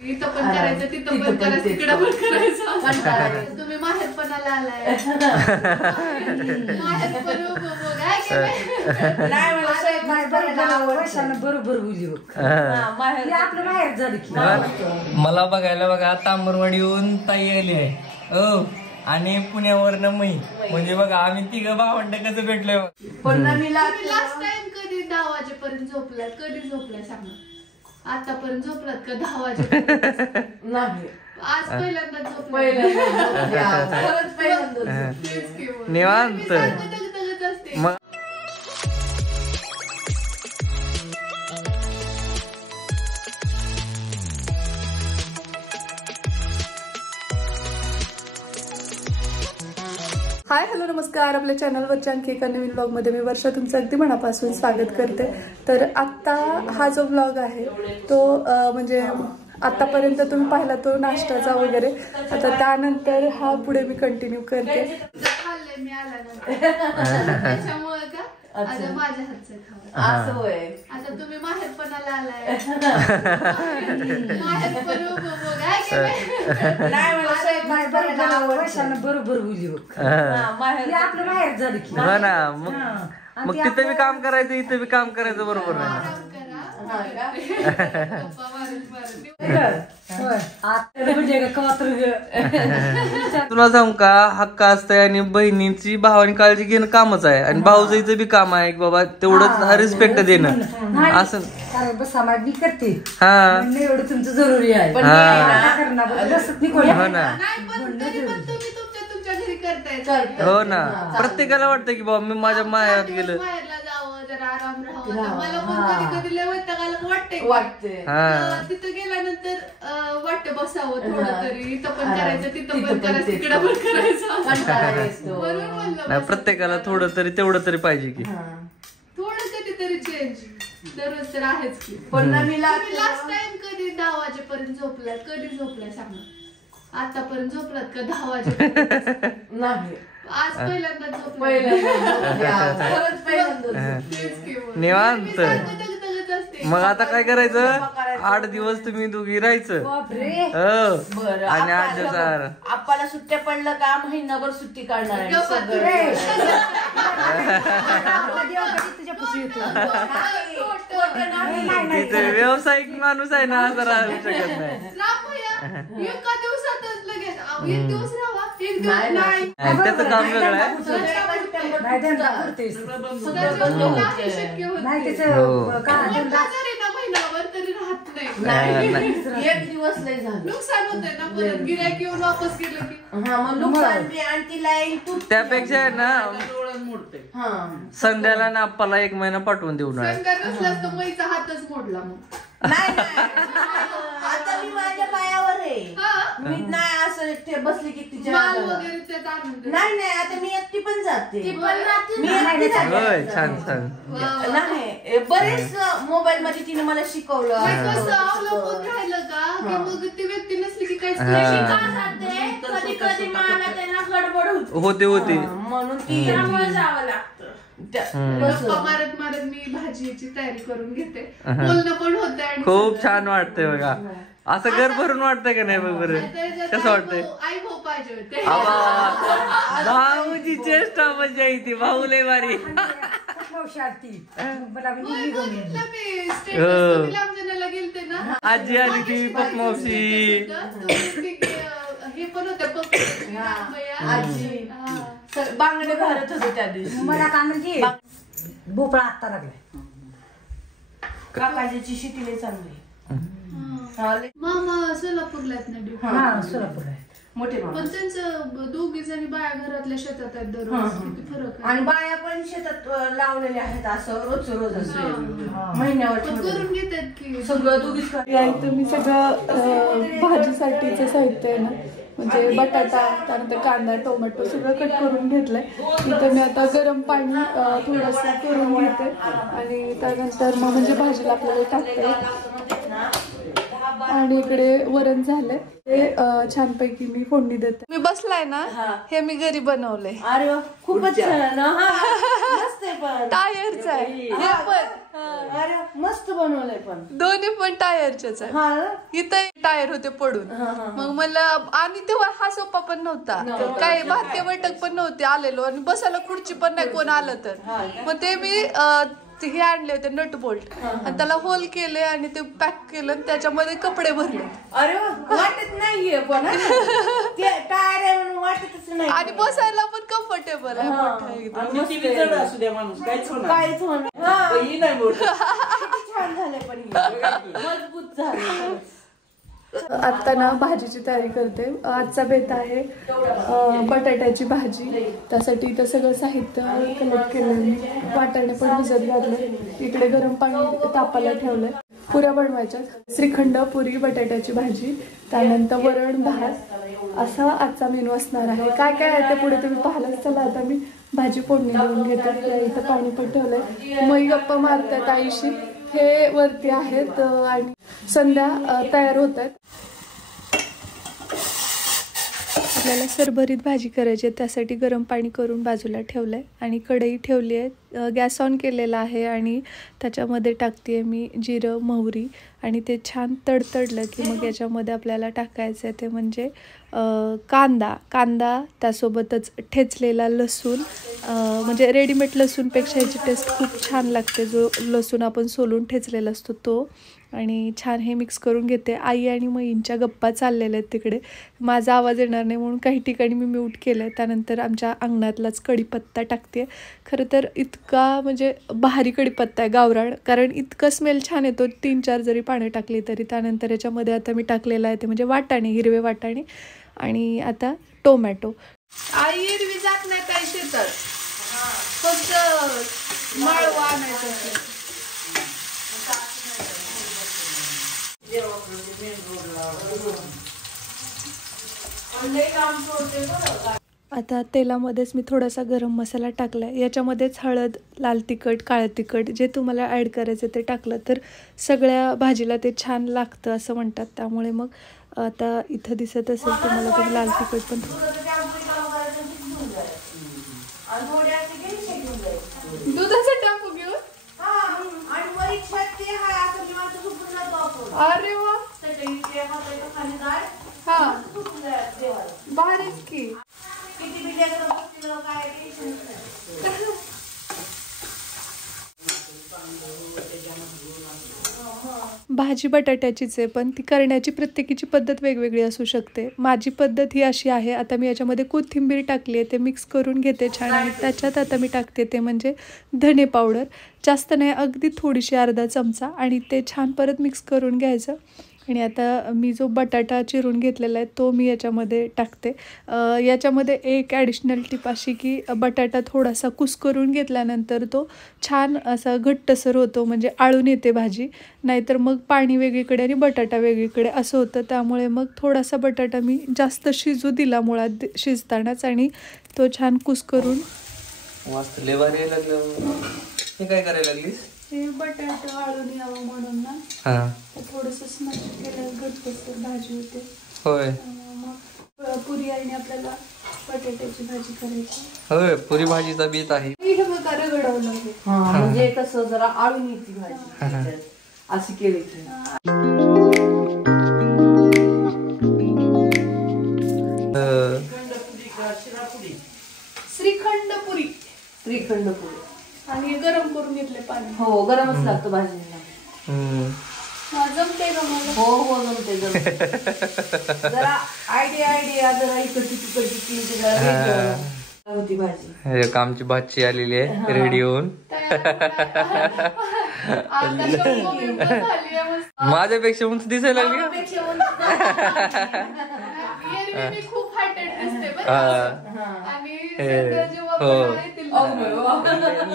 इथं पण करायचं, तिथं पण करायचं, तिकडं पण करायचं. तुम्ही माहेरपणाला आलाय. माहेरपण बरोबर बोलली आपलं माहेर झालं की. मला बघायला बघा तांबरवाडीहून ताई आली आहे आणि पुण्यावरनं मी. म्हणजे बघा आम्ही तिघं भावंड कसं भेटलोय. पण लास्ट टाइम कधी 10 वाजेपर्यंत झोपलाय? कधी झोपलाय सांगा? आतापर्यंत झोपलात का 10 वाजेपर्यंत? नाही, आज पहिल्यांदा झोपलाय. निवांत मग. हाय हॅलो नमस्कार. आपल्या चॅनलवरच्या आणखी एका नवीन ब्लॉगमध्ये मी वर्षा तुमचं अगदी मनापासून स्वागत करते. तर आत्ता हा जो ब्लॉग आहे तो म्हणजे आतापर्यंत तुम्ही पाहिला तो नाश्त्याचा वगैरे. आता त्यानंतर हा पुढे मी कंटिन्यू करते. मी त्याच्यामुळे का आता माझ्या हातचं खावं असं होय. आता तुम्ही माहेरपणाला आलाय. बरोबर बोलली आपलं माहेर झालं की. हो ना, मग तिथे बी काम करायचं, इथे बी काम करायचं. बरोबर ना. तुला सांगू का, हक्क असतंय आणि बहिणीची भावानी काळजी घेणं कामच आहे. आणि भाऊजाईचं बी काम आहे बाबा तेवढंच रिस्पेक्ट देणं असं. मी करते हा, एवढं तुमचं जरुरी आहे. हो ना, प्रत्येकाला वाटतं की बाबा मी माझ्या माहेरात गेलं आराम राहावं. मला पण कधी कधी लय वाटते तिथं गेल्यानंतर वाटतं बसावं थोडं तरी. इथं पण करायचं, तिथं पण करायचं, तिकडं पण करायचं. नाही, प्रत्येकाला थोडं तरी तेवढं तरी पाहिजे की. थोडं कधीतरी चेंज दररोज तर आहेच की. पण लास्ट टाइम कधी 10 वाजेपर्यंत झोपलाय? कधी झोपलाय सांगा? आतापर्यंत झोपलात का 10 वाजेपर्यंत? नाही, आज पहिल्यांदा झोपलाय. निवांत मग. आता काय करायचं, 8 दिवस तुम्ही दोघी राहायचं आणि 8 दिवस आपल्याला सुट्ट्या पडलं का महिनाभर सुट्टी काढणार. तिथे व्यावसायिक माणूस आहे ना, असं राहू शकत नाही. एका दिवसातच लगेच 1 दिवस राहावा. त्याचं काम वेगळं आहे. महिनाभर तरी राहत नाही. 1 दिवस नाही झालं, नुकसान होतंय ना. परत गिऱ्हाईक येऊन वापस गेलं की त्यापेक्षा आहे ना संध्याला ना आपल्याला 1 महिना पाठवून देऊ नये. नसलास तर मैचा हातच मोडला. मग आता मी माझ्या पायावर आहे. मी नाही असं बसली की तिच्या नाही नाही. आता मी एकटी पण जाते. छान छान. नाही, बरेच मोबाईल मध्ये तिने मला शिकवलं. राहिलं का मग ती व्यक्ती नसली की काही कधी कधी मला त्यांना गडबड होते म्हणून ती जावं लागतं. मारत मारत मी भाजीची तयारी करून घेते. बोलणं पण होतंय. खूप छान वाटतंय बघा. असं घर भरून वाटतंय का नाही? बरोबर कसं वाटतंय? आई भाऊ पाहिजे होते. भाऊची चेष्टा मजा येते. भाऊ लय भारी. गेलते ना, आजी आली ती पप्पमावशी. हे पण होते आजी बांगडे भरत होते त्या दिवशी. मला काय म्हणजे भोपळा आता लागलाय. काकाजीची शेती चांगली. मामा सोलापूरला सोलापूर आहे मोठे. पण त्यांचं 2 जणी बाया घरातल्या शेतात आहेत दररोज. किती फरक आहे. आणि बाया पण शेतात लावलेल्या आहेत. असं रोज महिन्यावर करून घेतात की सगळं दोघीच. तुम्ही सगळं भाजीसाठीचं साहित्य आहे ना, म्हणजे बटाटा, त्यानंतर कांदा, टोमॅटो सगळं कट करून घेतलंय. इथं मी आता गरम पाणी थोडंसं करून घेते आणि त्यानंतर मग म्हणजे भाजीला आपल्याला टाकते. आणि इकडे वरण झालंय ते छानपैकी मी फोडणी देते. मी बसलाय ना हे मी घरी बनवलंय. अरे वा, खूपच छान. मस्त आहे पण टायरचं आहे हे पण. अरे मस्त बनवलंय पण दोन्ही पण टायरचेच आहे. इथं टायर होते पडून मग मला आणि तेव्हा हा सोपा पण नव्हता काही भात्य बैठक पण नव्हते आलेलो आणि बसायला खुर्ची पण नाही कोण आलं तर मग ते मी हे आणले होते नट बोल्ट आणि त्याला होल केले आणि ते पॅक केलं त्याच्यामध्ये कपडे भरले. अरे वाटत नाहीये पण टायर आहे म्हणून वाटतच नाही आणि बसायला पण कम्फर्टेबल आहे. काहीच होणार छान झालं पण मजबूत झालं. आता ना भाजीची तयारी करते. आजचा बेत आहे बटाट्याची भाजी. त्यासाठी इथं सगळं साहित्य कलेक्ट केलं मी. वाटाणे पण भिजत घातले. इकडे गरम पाणी तापायला ठेवलंय. पुऱ्या बनवायच्या. श्रीखंड, पुरी, बटाट्याची भाजी, त्यानंतर वरण, भात असा आजचा मेनू असणार आहे. काय काय आहे ते पुढे तुम्ही पाहायलाच. चला आता मी भाजी फोडणी देऊन घेते. इथं पाणी पण ठेवलंय. मई गप्पा मारतात आईशी. हे वरती आहेत आणि संध्या तयार होत आहेत. आपल्याला सरभरीत भाजी करायची आहे त्यासाठी गरम पाणी करून बाजूला ठेवलं आहे आणि कढई ठेवली आहे. गॅस ऑन केलेला आहे आणि त्याच्यामध्ये टाकते मी जिरं, मोहरी आणि ते छान तडतडलं की मग याच्यामध्ये आपल्याला टाकायचं आहे ते म्हणजे कांदा त्यासोबतच ठेचलेला लसूण. म्हणजे रेडीमेड लसूणपेक्षा याची टेस्ट खूप छान लागते. जो लसूण आपण सोलून ठेचलेला असतो तो. आणि छान हे मिक्स करून घेते. आई आणि मईंच्या गप्पा चाललेल्या आहेत तिकडे. माझा आवाज येणार नाही म्हणून काही ठिकाणी मी म्यूट केलं आहे. त्यानंतर आमच्या अंगणातलाच कढीपत्ता टाकते. खरं तर इतका म्हणजे भारी कढीपत्ता आहे गावरान, कारण इतकं स्मेल छान येतो 3-4 जरी पाणी टाकली तरी. त्यानंतर याच्यामध्ये आता मी टाकलेलं आहे ते म्हणजे वाटाणे, हिरवे वाटाणे आणि आता टोमॅटो. आई एरवी जात नाही काय शेतात, फक्त माळवा आणायचं. आता तेलामध्येच मी थोडासा गरम मसाला टाकला आहे. याच्यामध्येच हळद, लाल तिखट, काळं तिखट जे तुम्हाला ॲड करायचं ते टाकलं तर सगळ्या भाजीला ते छान लागतं असं म्हणतात. त्यामुळे मग आता इथं दिसत असेल तुम्हाला तर लाल तिखट पण दुधाचं टाकू घेऊन. अरे वा, हा भारीच की. भाजी बटाट्याचीच आहे पण ती करण्याची प्रत्येकीची पद्धत वेगवेगळी असू शकते. माझी पद्धत ही अशी आहे. आता मी याच्यामध्ये कोथिंबीर टाकली आहे, ते मिक्स करून घेते छान आणि त्याच्यात आता मी टाकते ते म्हणजे धने पावडर. जास्त नाही, अगदी थोडीशी अर्धा चमचा आणि ते छान परत मिक्स करून घ्यायचं. आणि आता मी जो बटाटा चिरून घेतलेला आहे तो मी याच्यामध्ये टाकते. याच्यामध्ये एक ॲडिशनल टिप अशी की बटाटा थोडासा कुस्करून घेतल्यानंतर तो छान असा घट्टसर होतो, म्हणजे आळून येते भाजी. नाहीतर मग पाणी वेगळीकडे आणि बटाटा वेगळीकडे असं होतं. त्यामुळे मग थोडासा बटाटा मी जास्त शिजू दिला मुळात शिजतानाच आणि तो छान कुस्करून. हे काय करायला लागलीस? हे बटाटा आळून यावं म्हणून ना थोडंसं स्मॅश केलं घट्टसर भाजी होते. होय, मग पुरी आईने आपल्याला बटाट्याची भाजी करायची. होय, पुरी भाजीचा बेत आहे. हे बघा रगडवलं आहे. म्हणजे कसं जरा आळून येते भाजी अशी केली. श्रीखंड पुरी. श्रीखंड पुरी आणि गरम करून घेतले पाणी. हो, गरमच लागतं भाजीला. जमते का मला? हो जमते. जरा आयडिया जरा इकडची तिकडची होती भाजी. आमची भाजी आलेली आहे रेडी होऊन. माझ्यापेक्षा उंच दिसायला लागली. खूप हायटेड दिसते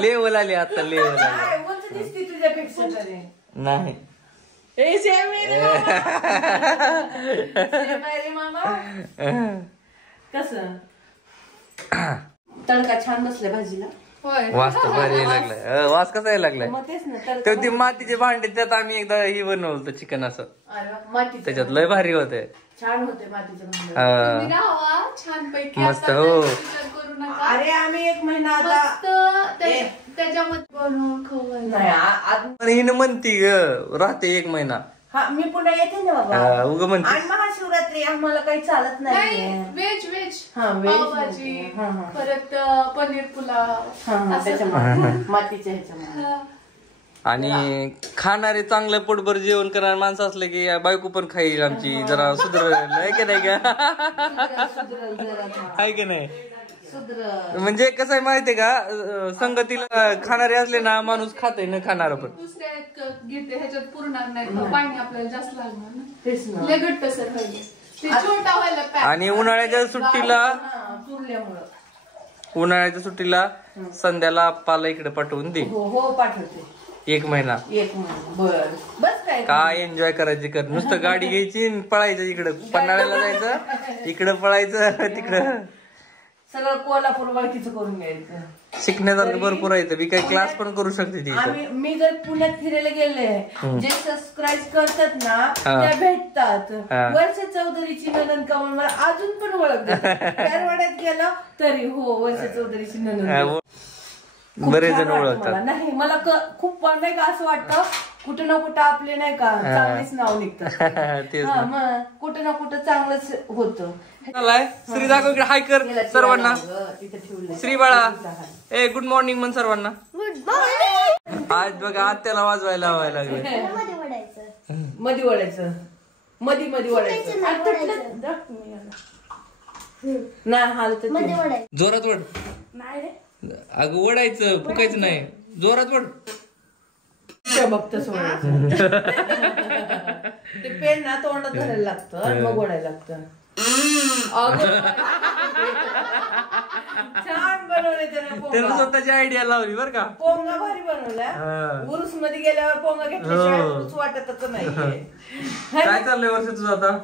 लेवल आली आता, लेवल आली. दिसते तुझ्यापेक्षा तरी नाही. कसं तडका छान बसलाय भाजीला. वास तर भारी यायला लागलाय. वास कसा यायला लागलाय? मग तेच ना तर तर ते मातीचे भांडे त्यात आम्ही एकदा ही बनवलं होतं चिकन असं, अरे वा, मातीचं त्याच्यात लय भारी होते. छान होते मातीचे भांडे. तुम्ही राहावा छानपैकी. मस्त, आता हो. विचार करू नका. अरे आम्ही एक महिना मस्त आता त्याच्यामध्ये बनवून खाऊ. नाही पण हिनं म्हणती राहते 1 महिना. हा मी पुन्हा येते ना बाबा. उग म्हणते. आणि महाशिवरात्री आम्हाला काही चालत नाही नाही. व्हेज हा, व्हेज पावभाजी, हा, हा. परत पनीर पुलाव असं. त्याच्यामुळे मातीच्या ह्याच्यामुळे. हा. आणि खाणारे चांगलं पोटभर जेवण करणारे माणसं असले की बायको पण खाईल आमची जरा सुधरेल, आहे की नाही का? आहे की नाही? म्हणजे कसं आहे माहितीये का, संगतीला खाणारे असले ना माणूस खाते न खाणार पण. दुसऱ्या एक घेते ह्याच्यात पुरणार नाही, पाणी आपल्याला जास्त लागणार ना. तेच ना. लय घट्ट सर व्हायला ते छोटा व्हायला pack. आणि उन्हाळ्याच्या सुट्टीला चुरल्यामुळं संध्याला आप्पाला इकडे पाठवून दे. हो पाठवते 1 महिना. 1 महिना. बर बस काय एन्जॉय करायची कर, नुसतं गाडी घ्यायची आणि पळायचं, इकडं पन्हाळ्याला जायचं, इकडं पळायचं, तिकडं सगळं कोल्हापूर बाकीचं करून घ्यायचं. शिकण्यासारखं भरपूर आहे. मी काही क्लास पण करू शकते ती. मी जर पुण्यात फिरायला गेले, जे सबस्क्राईब करतात ना त्या भेटतात. वर्षा चौधरीची ननंद कमल मला अजून पण ओळखतात. वाड्यात गेलं तरी हो वर्षा चौधरीची ननंद. बरेच जण ओळखतात. नाही मला खूप नाही का असं वाटतं कुठं ना कुठं आपले नाही का चांगलेच नाव निघतं. मग कुठं ना कुठं चांगलंच होतं. श्री दाखव इकडे, हाय कर सर्वांना. श्री बाळा, ए गुड मॉर्निंग म्हण सर्वांना. आज बघा आत्याला वाजवायला लावायला लागले. मधी ओढायचं, मधी ओढायचं. नाही हालत जोरात ओढ. अगं ओढायचं, फुकायचं नाही, जोरात ओढ. बघत सोडायचं. ते पेन ना तोंडात धरायला लागतं आणि मग ओढायला लागतं. छान बनवले त्यानं स्वतःची आयडिया लावली बर का. पोंगा भारी बनवला. उरुस मध्ये गेल्यावर पोंगा घेतल्याशिवाय उरुस वाटतच नाही. काय चाललंय वर्ष तुझं आता?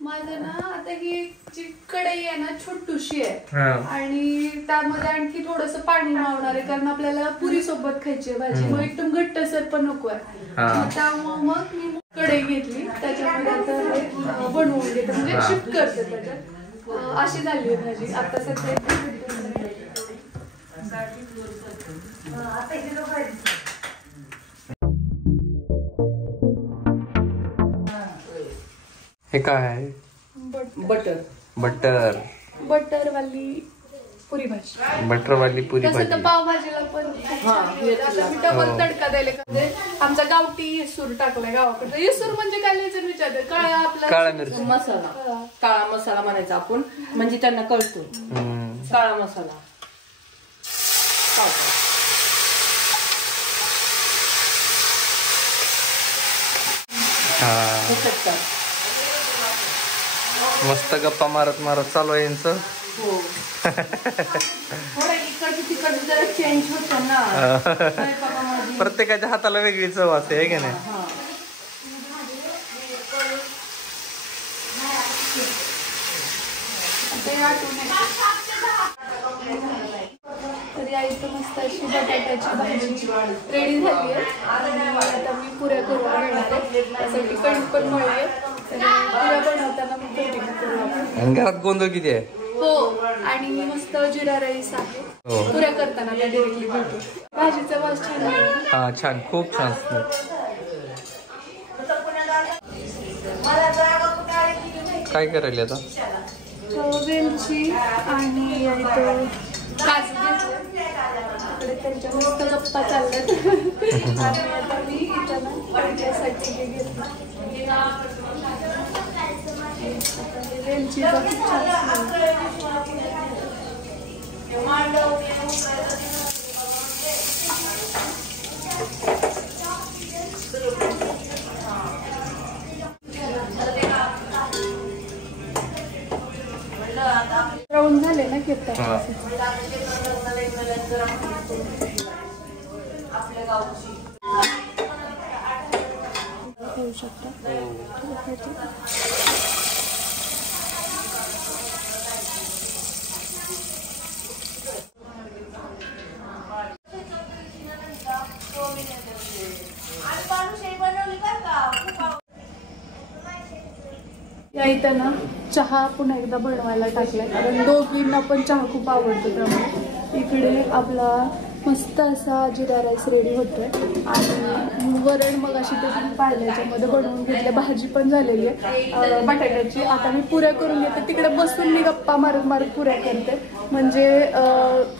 माझं ना आता ही जी कढई आहे ना छोटूशी आहे आणि त्यामध्ये आणखी थोडस पाणी मावणार आहे, कारण आपल्याला पुरी सोबत खायची आहे भाजी. मग एकदम घट्टसर पण नको आहे, त्यामुळे मग मी कढई घेतली, त्याच्यामध्ये आता बनवून घेते, म्हणजे शिफ्ट करते त्याच्यात. अशी झाली आहे भाजी आता सध्या. हे काय आहे? बटर वाली पुरी भाजी. बटर वाली पुरी तसं तर भाजी. पावभाजीला पण मी डबल तडका द्यायला. आमचा गावठी येसूर टाकलाय गावाकडे. येसूर म्हणजे काय लिहायचं विचारते, काळा आपला काळा मिरची मसाला. काळा मसाला म्हणायचा आपण, म्हणजे त्यांना कळतो काळा मसाला. मस्त गप्पा मारत मारत चालू आहे यांचं. जरा चेंज होतो ना. प्रत्येकाच्या हाताला वेगळी चव असते, आहे की नाही? तरी आईचं मस्त अशी बटाट्याची भाजी रेडी झाली आहे आणि आता मी पुऱ्या करून घेणार आहे. त्यासाठी कणिक पण मळली, पुऱ्या बनवताना मी कटिंग करू. आणि घरात गोंधळ किती आहे? हो, आणि मस्त जिरा राईस आहे. पुऱ्या करताना त्या डिरेक्टली घेतो. भाजीचा वास छान आहे. हा छान, खूप छान. काय करायला आता? वेलची आणि काजू घेतले, त्यांच्या मस्त गप्पा चालल्यात. आणि आता मी इथं त्यांच्यासाठी हे घेतलं, वेलचीचा खूप छान. ब्राऊन झाले ना घेतात होऊ शकतात. काही त्यांना चहा पुन्हा एकदा बनवायला टाकलाय कारण दोघींना पण चहा खूप आवडतो. त्यामुळे इकडे आपला मस्त असा जिरा राईस रेडी होतोय आणि वरण मग अशी ते पाहिलं याच्यामध्ये बनवून घेतले. भाजी पण झालेली आहे बटाट्याची. आता मी पुऱ्या करून घेते. तिकडे बसून मी गप्पा मारत मारत पुऱ्या करते म्हणजे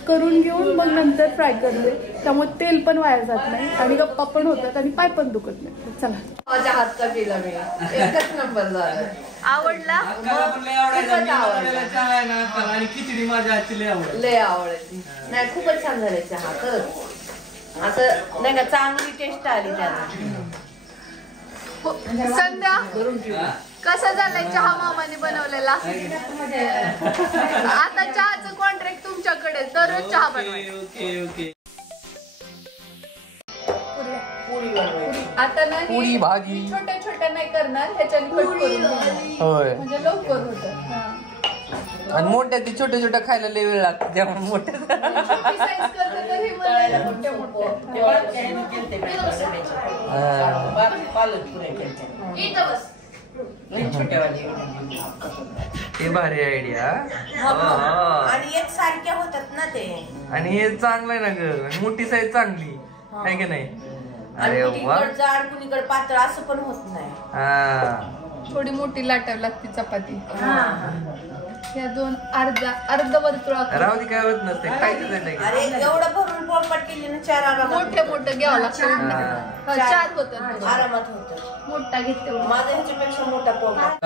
करून घेऊन मग नंतर फ्राय करते. त्यामुळे तेल पण वाया जात नाही आणि गप्पा पण होतात आणि पाय पण दुखत नाही. चला माझ्या हातचा केला मी एकच नंबर झाला. आवडला आणि खिचडी माझ्या हातची लय आवड लय आवडली. नाही खूपच छान झाले चहा खरंच असं नाही का चांगली टेस्ट आली त्याला. संध्या कसा झालाय चहा मामाने बनवलेला. आता चहाचं कॉन्ट्रॅक्ट तुमच्याकडे दररोज चहा बनवायचा. Okay okay. आता ना पुरी भाजी छोट्या छोट्या नाही करणार ह्याच्याने कट करून होय. म्हणजे लवकर होत. आणि मोठ्या ती छोट्या छोट्या खायला लय वेळ लागतो त्यामुळे मोठ्या छोटी साईज करते तर हे मला मोठ्या ते भारी आयडिया. आणि एक सारख्या होतात ना ते. आणि हे चांगलं आहे ना ग. मोठी साईज चांगली आहे की नाही. अरे वा. जाड कुणीकडे पातळ असं पण होत नाही. हा थोडी मोठी लाटावी लागते चपाती. ह्या दोन अर्ध वर्तुळ राहू दे काय होत नसते खायचं. अरे एवढं भरून पोळपाट केली ना 4 आरामात मोठे मोठे घ्यावं लागतं. 4 होतं आरामात होतं. मोठा घेते माझा ह्याच्यापेक्षा मोठा पोळपाट.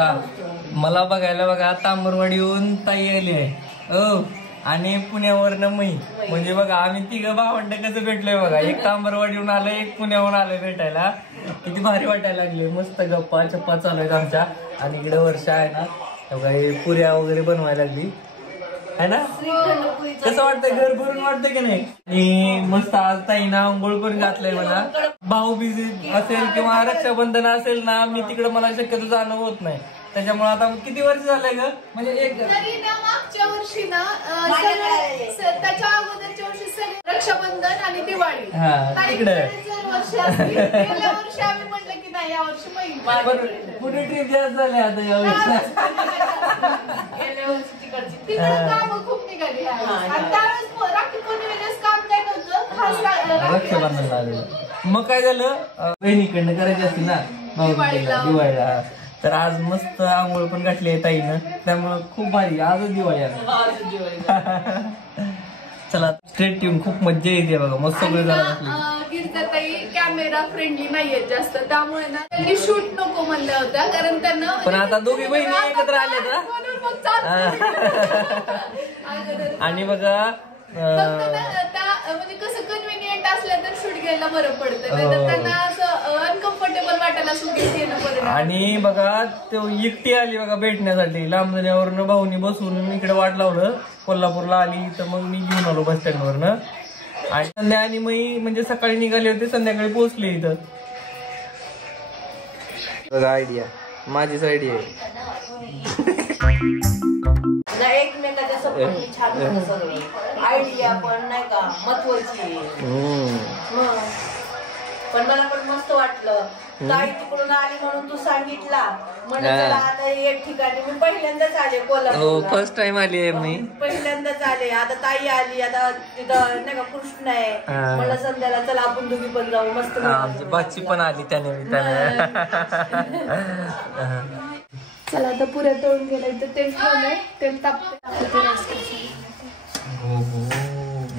मला बघायला बघा तांबरवाडीहून ताई आली आहे आणि पुण्यावरनं मी. म्हणजे बघा आम्ही 3 भावंड कसं भेटलोय बघा. एक तांबरवाडीहून आलोय एक पुण्याहून आलोय भेटायला. किती भारी वाटायला लागले. मस्त गप्पा चप्पा चालू आहेत आमच्या. आणि इकडे वर्षा आहे ना बघा हे पुऱ्या वगैरे बनवायला लागली है ना. कसं वाटतंय घर भरून वाटतंय की नाही. आणि मस्त आज ताईना आंघोळ पण घातलंय मला. भाऊबीज असेल किंवा रक्षाबंधन असेल ना मी तिकडे मला शक्यतो जाणं होत नाही. त्याच्यामुळे आता किती वर्ष झालंय ग म्हणजे एक तरी ना मागच्या वर्षी ना त्याच्या अगोदरच्या वर्षी रक्षाबंधन आणि दिवाळी तिकडे गेल्या वर्षी आम्ही म्हटलं की नाही या वर्षी पुढे ट्रिप जास्त झाले आता यावेळेस. गेल्या वर्षी तिकडची काम खूप निघाली आणि त्यावेळेस राखी पौर्णिमेच काम काय नव्हतं. रक्षाबंधनला आलेलं. मग काय झालं बहिणीकडनं करायची असते ना दिवाळीला. तर आज मस्त आंघोळ पण घातली आहे ताईनं. त्यामुळं खूप भारी आजच दिवाळी आहे. चला स्ट्रेट ट्यून खूप मज्जा येते बघा. मस्त सगळे गिरजाताई कॅमेरा फ्रेंडली नाहीये जास्त. त्यामुळे ना त्यांनी शूट नको म्हणल्या होत्या कारण त्यांना पण आता दोघी बहिणी एकत्र आल्या आणि बघा म्हणजे कसं कन्व्हिनियंट असलं तर शूट घ्यायला बरं पडतं. नाहीतर त्यांना असं अनकम्फर्टेबल वाटायला शूट घेणं बरं. आणि बघा तो एकटी आली बघा भेटण्यासाठी. लांबण्यावरनं भाऊनी बसून इकडे वाट लावलं. कोल्हापूरला आली तर मग मी घेऊन आलो बस स्टँड वरनं. आणि संध्या आणि मी म्हणजे सकाळी निघाले होते संध्याकाळी पोहोचले इथं. बघा आयडिया माझीच आयडिया आहे. एकमेकाच्या सपोर्टनी छान सगळं आयडिया पण नाही का महत्वाची. पण मला पण मस्त वाटलं. ताई तिकडून आली म्हणून तू सांगितला म्हणजे आता एक ठिकाणी मी पहिल्यांदाच आले कोल्हापूर. फर्स्ट टाइम आली आहे मी. पहिल्यांदाच आले. आता ताई आली. आता तिथं नाही का कृष्ण आहे. मला संध्याला चला आपण दोघी पण जाऊ. मस्त बाची पण आली त्यानिमित्ताने. चला आता पुऱ्या तळून गेला. इथं तेल ठेवलंय. तेल तापते. हो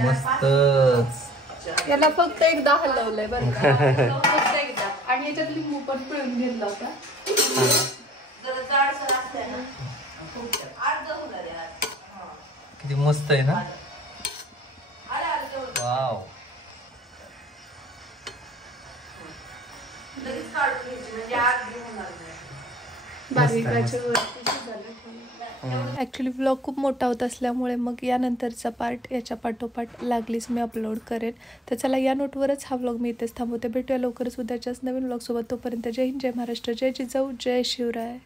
मस्तच. याला फक्त एकदा हलवलंय बरं का. फक्त एकदा. आणि याच्यात लिंबू पण पिळून घेतला होता. किती मस्त आहे ना. वाव. ॲक्च्युली व्लॉग खूप मोठा होत असल्यामुळे मग यानंतरचा पार्ट याच्या पाठोपाठ लागलीच मी अपलोड करेन. तर चला या नोटवरच हा व्लॉग मी इथेच थांबवते. भेटूया लवकरच उद्याच्याच नवीन व्लॉगसोबत. तोपर्यंत जय हिंद, जय महाराष्ट्र, जय जिजाऊ, जय शिवराय.